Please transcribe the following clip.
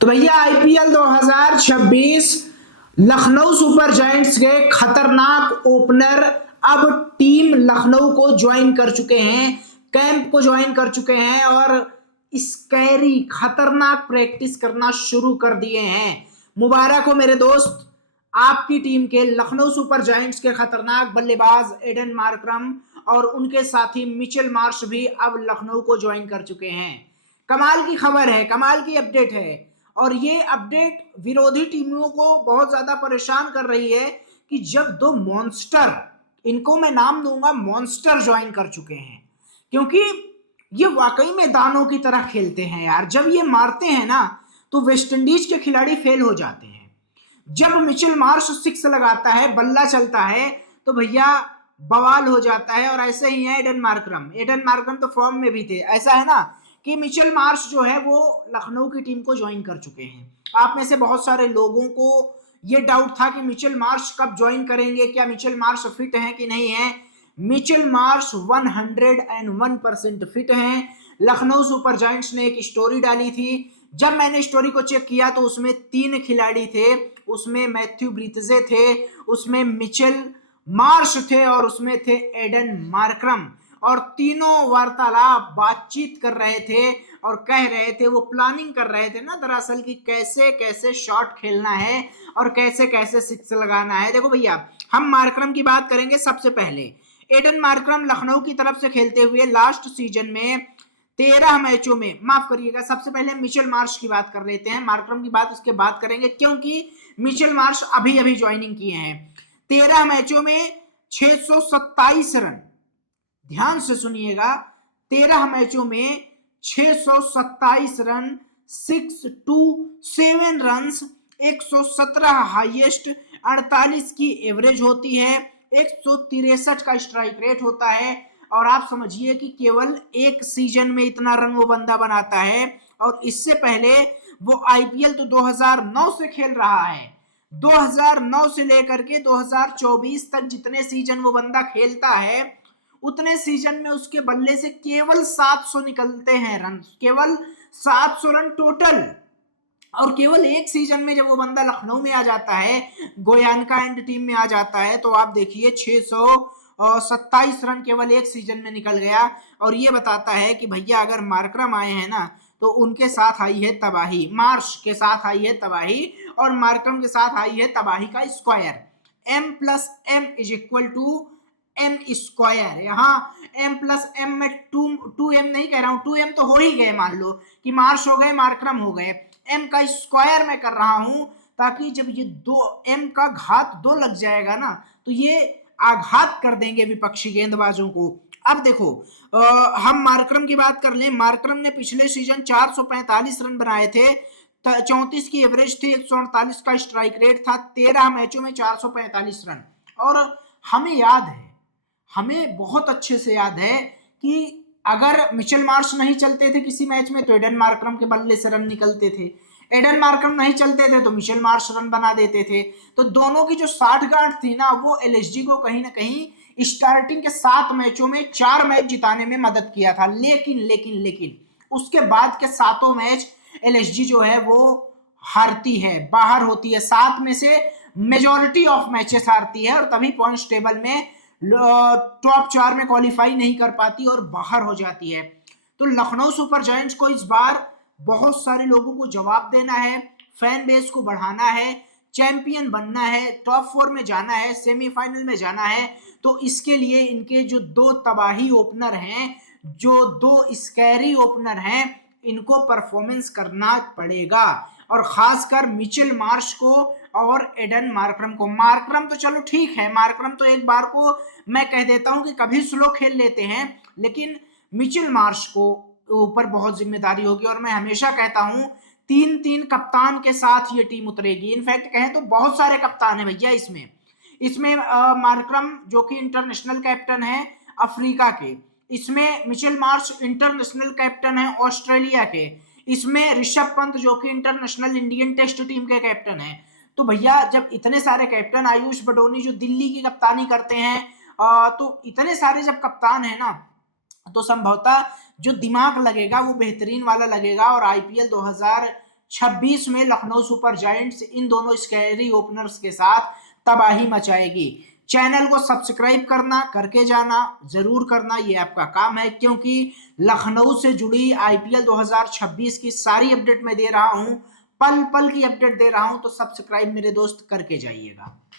तो भैया IPL 2026 Lucknow super giants के खतरनाक ओपनर अब टीम लखनऊ को ज्वाइन कर चुके हैं, कैंप को ज्वाइन कर चुके हैं और स्कैरी खतरनाक प्रैक्टिस करना शुरू कर दिए हैं। मुबारक हो मेरे दोस्त, आपकी टीम के लखनऊ सुपर जायंट्स के खतरनाक बल्लेबाज एडन मार्करम और उनके साथी मिचेल मार्श भी अब लखनऊ को ज्वाइन कर चुके हैं। कमाल की खबर है, कमाल की अपडेट है और ये अपडेट विरोधी टीमों को बहुत ज्यादा परेशान कर रही है कि जब दो मॉन्स्टर, इनको मैं नाम दूंगा मॉन्स्टर, ज्वाइन कर चुके हैं, क्योंकि ये वाकई में दानों की तरह खेलते हैं यार। जब ये मारते हैं ना तो वेस्ट इंडीज के खिलाड़ी फेल हो जाते हैं। जब मिचेल मार्श सिक्स लगाता है, बल्ला चलता है, तो भैया बवाल हो जाता है। और ऐसे ही है एडन मार्करम। एडन मार्करम तो फॉर्म में भी थे। ऐसा है ना कि मिचेल मार्श जो है वो लखनऊ की टीम को ज्वाइन कर चुके हैं। आप में से बहुत सारे लोगों को ये डाउट था कि मिचेल मार्श कब ज्वाइन करेंगे, क्या मिचेल मार्श फिट है कि नहीं है। मिचेल मार्श 101% फिट हैं। लखनऊ सुपर जायंट्स ने एक स्टोरी डाली थी, जब मैंने स्टोरी को चेक किया तो उसमें 3 खिलाड़ी थे। उसमें मैथ्यू ब्रितजे थे, उसमें मिचेल मार्श थे और उसमें थे एडन मार्करम। और तीनों वार्तालाप बातचीत कर रहे थे और कह रहे थे, वो प्लानिंग कर रहे थे ना दरअसल कि कैसे कैसे शॉट खेलना है और कैसे कैसे सिक्स लगाना है। देखो भैया, हम मार्करम की बात करेंगे सबसे पहले। एडन मार्करम लखनऊ की तरफ से खेलते हुए लास्ट सीजन में 13 मैचों में, माफ करिएगा, सबसे पहले मिचेल मार्श की बात कर लेते हैं, मार्करम की बात उसके बाद करेंगे क्योंकि मिचेल मार्श अभी अभी ज्वाइनिंग किए हैं। 13 मैचों में 627 रन, ध्यान से सुनिएगा, 13 मैचों में 627 रन, 627 रन, 117 हाईएस्ट, 48 की एवरेज होती है, 163 का स्ट्राइक रेट होता है। और आप समझिए कि केवल एक सीजन में इतना रन वो बंदा बनाता है। और इससे पहले वो आईपीएल तो 2009 से खेल रहा है। 2009 से लेकर के 2024 तक जितने सीजन वो बंदा खेलता है, उतने सीजन में उसके बल्ले से केवल 700 निकलते हैं रन, केवल 700 रन टोटल। और केवल एक सीजन में जब वो बंदा लखनऊ में आ जाता है, गोयनका एंड टीम में आ जाता है, तो आप देखिए 627 रन केवल एक सीजन में निकल गया। और ये बताता है कि भैया अगर मार्करम आए हैं ना तो उनके साथ आई है तबाही, मार्श के साथ आई है तबाही और मार्करम के साथ आई है तबाही का स्क्वायर। M+M=M²। यहाँ M+M में टू एम नहीं कह रहा हूं, 2M तो हो ही गए, मान लो कि मार्श हो गए, मार्करम हो गए, M का स्क्वायर मैं कर रहा हूं ताकि जब ये दो M का घात 2 लग जाएगा ना तो ये आघात कर देंगे विपक्षी गेंदबाजों को। अब देखो, हम मार्करम की बात कर लें। मार्करम ने पिछले सीजन 445 रन बनाए थे, 34 की एवरेज थी, 148 का स्ट्राइक रेट था, 13 मैचों में 445 रन। और हमें याद है, हमें बहुत अच्छे से याद है कि अगर मिचेल मार्श नहीं चलते थे किसी मैच में तो एडन मार्करम के बल्ले से रन निकलते थे, एडन मार्करम नहीं चलते थे तो मिचेल मार्श रन बना देते थे। तो दोनों की जो 60 गांठ थी ना, वो एलएसजी को कहीं ना कहीं स्टार्टिंग के 7 मैचों में 4 मैच जिताने में मदद किया था। लेकिन लेकिन लेकिन उसके बाद के 7 मैच एलएसजी जो है वो हारती है, बाहर होती है, 7 में से मेजॉरिटी ऑफ मैचेस हारती है और तभी पॉइंट्स टेबल में टॉप 4 में क्वालिफाई नहीं कर पाती और बाहर हो जाती है। तो लखनऊ सुपर जायंट्स को इस बार बहुत सारे लोगों को जवाब देना है, फैन बेस को बढ़ाना है, चैंपियन बनना है, टॉप 4 में जाना है, सेमीफाइनल में जाना है। तो इसके लिए इनके जो 2 तबाही ओपनर हैं, जो 2 स्कैरी ओपनर हैं, इनको परफॉर्मेंस करना पड़ेगा। और खासकर मिचेल मार्श को और एडन मार्करम को। मार्करम तो चलो ठीक है, मार्करम तो एक बार को मैं कह देता हूं कि कभी स्लो खेल लेते हैं, लेकिन मिचेल मार्श को ऊपर बहुत जिम्मेदारी होगी। और मैं हमेशा कहता हूं 3-3 कप्तान के साथ ये टीम उतरेगी। इनफैक्ट कहें तो बहुत सारे कप्तान है भैया इसमें। इसमें मार्करम जो कि इंटरनेशनल कैप्टन है अफ्रीका के, इसमें मिचेल मार्श इंटरनेशनल कैप्टन है ऑस्ट्रेलिया के, इसमें ऋषभ पंत जो कि इंटरनेशनल इंडियन टेस्ट टीम के कैप्टन है। तो भैया जब इतने सारे कैप्टन, आयुष बडोनी जो दिल्ली की कप्तानी करते हैं, तो इतने सारे जब कप्तान है ना तो संभवतः जो दिमाग लगेगा वो बेहतरीन वाला लगेगा और आईपीएल 26 में लखनऊ सुपर जायंट्स इन दोनों स्कैरी ओपनर्स के साथ तबाही मचाएगी। चैनल को सब्सक्राइब करना, करके जाना, जरूर करना, ये आपका काम है, क्योंकि लखनऊ से जुड़ी आईपीएल 2026 की सारी अपडेट मैं दे रहा हूं, पल पल की अपडेट दे रहा हूं, तो सब्सक्राइब मेरे दोस्त करके जाइएगा।